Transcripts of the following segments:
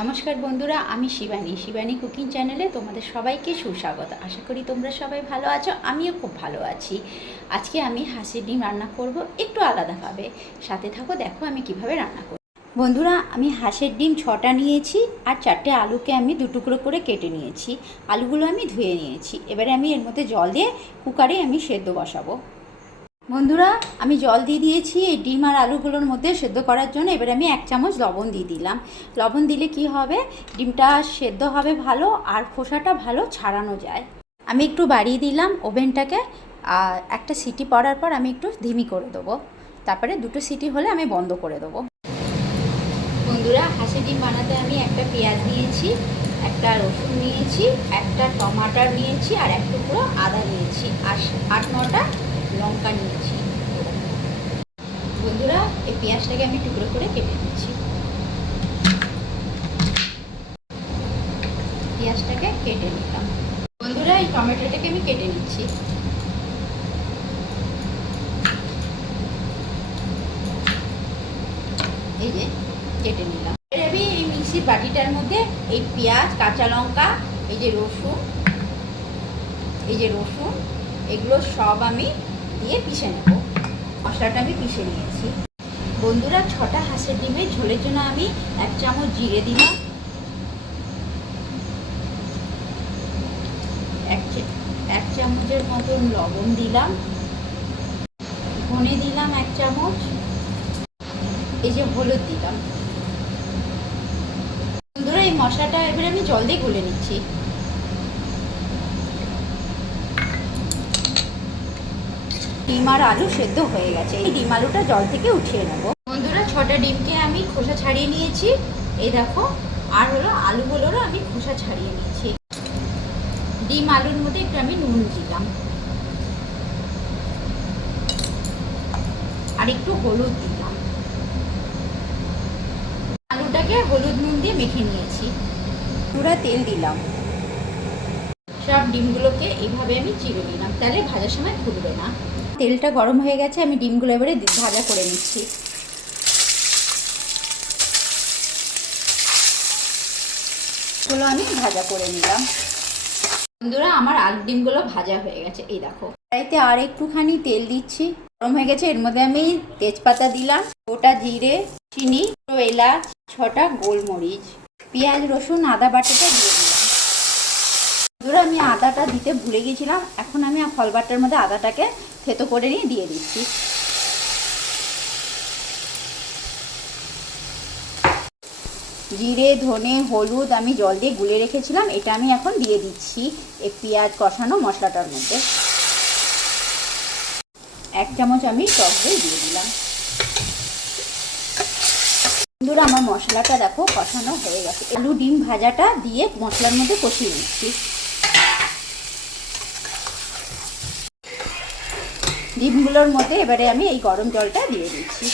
নমস্কার বন্ধুরা, আমি শিবানী। শিবানী কুকিং চ্যানেলে তোমাদের সবাইকে সুস্বাগত। আশা করি তোমরা সবাই ভালো আছো, আমিও খুব ভালো আছি। আজকে আমি হাঁসের ডিম রান্না করব একটু আলাদাভাবে। সাথে থাকো, দেখো আমি কীভাবে রান্না করি। বন্ধুরা, আমি হাঁসের ডিম ছটা নিয়েছি আর চারটে আলুকে আমি দু টুকরো করে কেটে নিয়েছি। আলুগুলো আমি ধুয়ে নিয়েছি। এবারে আমি এর মধ্যে জল দিয়ে কুকারে আমি সেদ্ধ বসাবো। বন্ধুরা, আমি জল দিয়ে দিয়েছি, এই ডিম আর আলুগুলোর মধ্যে সেদ্ধ করার জন্য। এবার আমি এক চামচ লবণ দিয়ে দিলাম। লবণ দিলে কি হবে? ডিমটা সেদ্ধ হবে ভালো আর খোসাটা ভালো ছাড়ানো যায়। আমি একটু বাড়িয়ে দিলাম ওভেনটাকে। আর একটা সিটি পড়ার পর আমি একটু ধিমি করে দেবো। তারপরে দুটো সিটি হলে আমি বন্ধ করে দেবো। বন্ধুরা, হাঁসি ডিম বানাতে আমি একটা পেঁয়াজ নিয়েছি, একটা রসুন নিয়েছি, একটা টমাটার নিয়েছি আর এক টুকরো আদা নিয়েছি। আর আট নটা লঙ্কা নিয়েছি। বন্ধুরা, এই পেঁয়াজটাকে আমি টুকরো করে কেটে নিচ্ছি। পেঁয়াজটাকে কেটে নিলাম। বন্ধুরা, এই টমেটোটাকে আমি কেটে নিচ্ছি। এই যে কেটে নিলাম। আমি এই মিক্সির বাটিটার মধ্যে এই পেঁয়াজ, কাঁচা লঙ্কা, এই যে রসুন, এই যে রসুন, এগুলো সব আমি দিয়ে পিষে নেব। মশলাটা আমি পিষে নিয়েছি। বন্ধুরা, ছটা হাঁসের ডিমের ঝোলের জন্য আমি এক চামচ জিরে দিলাম। এক চামচের মতন লবণ দিলাম। ধনে দিলাম এক চামচ। এই যে হলুদ দিলাম। এই মশলাটা এবারে আমি জল দিয়ে গুলে নিচ্ছি। ডিম আর আলু সেদ্ধ হয়ে গেছে। এই ডিম আলুটা জল থেকে উঠিয়ে নেব। বন্ধুরা, ছটা ডিমকে আমি খোসা ছাড়িয়ে নিয়েছি। এই দেখো, আর হলো আলুগুলোরও আমি খোসা ছাড়িয়ে নিয়েছি। ডিম আলুর মধ্যে একটু আমি নুন দিলাম। আর একটু হলুদ দিলাম। আলুটাকে হলুদ নুন দিয়ে মেখে নিয়েছি। পুরা তেল দিলাম। সব ডিমগুলোকে এইভাবে আমি চিড়ে নিলাম। তাহলে ভাজার সময় ফুলবে না। তেলটা গরম হয়ে গেছে আমি ডিমগুলো এবারে ভাজা করে নিচ্ছি। গুলো আমি ভাজা করে নিলাম। বন্ধুরা আমার আলু ডিমগুলো ভাজা হয়ে গেছে। এই দেখো। কড়াইতে আর একটুখানি তেল দিচ্ছি। গরম হয়ে গেছে, এর মধ্যে আমি তেজপাতা দিলাম, গোটা জিরে, চিনি এলাচ, ছটা গোলমরিচ, পেঁয়াজ, রসুন, আদা বাটাটা দিয়ে দিলাম। বন্ধুরা, আমি আদাটা দিতে ভুলে গেছিলাম, এখন আমি ফল বাটার মধ্যে আদাটাকে থেতো করে নিয়ে দিয়ে দিচ্ছি। জিরে, ধনে, হলুদ আমি জল দিয়ে গুলে রেখেছিলাম, এটা আমি এখন দিয়ে দিচ্ছি, এই পেঁয়াজ কষানো মশলাটার মধ্যে। এক চামচ আমি টক দই দিয়ে দিলাম। বন্ধুরা, আমার মশলাটা দেখো কষানো হয়ে গেছে। আলু ডিম ভাজাটা দিয়ে মশলার মধ্যে কষিয়ে নিচ্ছি। ডিমগুলোর মধ্যে এবারে আমি এই গরম জলটা দিয়ে দিচ্ছি।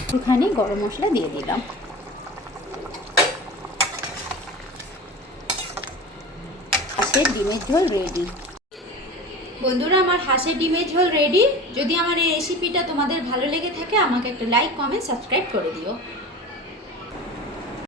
একটুখানি গরম মশলা দিয়ে দিলাম। হাঁসের ডিমের ঝোল রেডি বন্ধুরা, আমার হাঁসের ডিমের ঝোল রেডি যদি আমার এই রেসিপিটা তোমাদের ভালো লেগে থাকে, আমাকে একটা লাইক কমেন্ট সাবস্ক্রাইব করে দিও।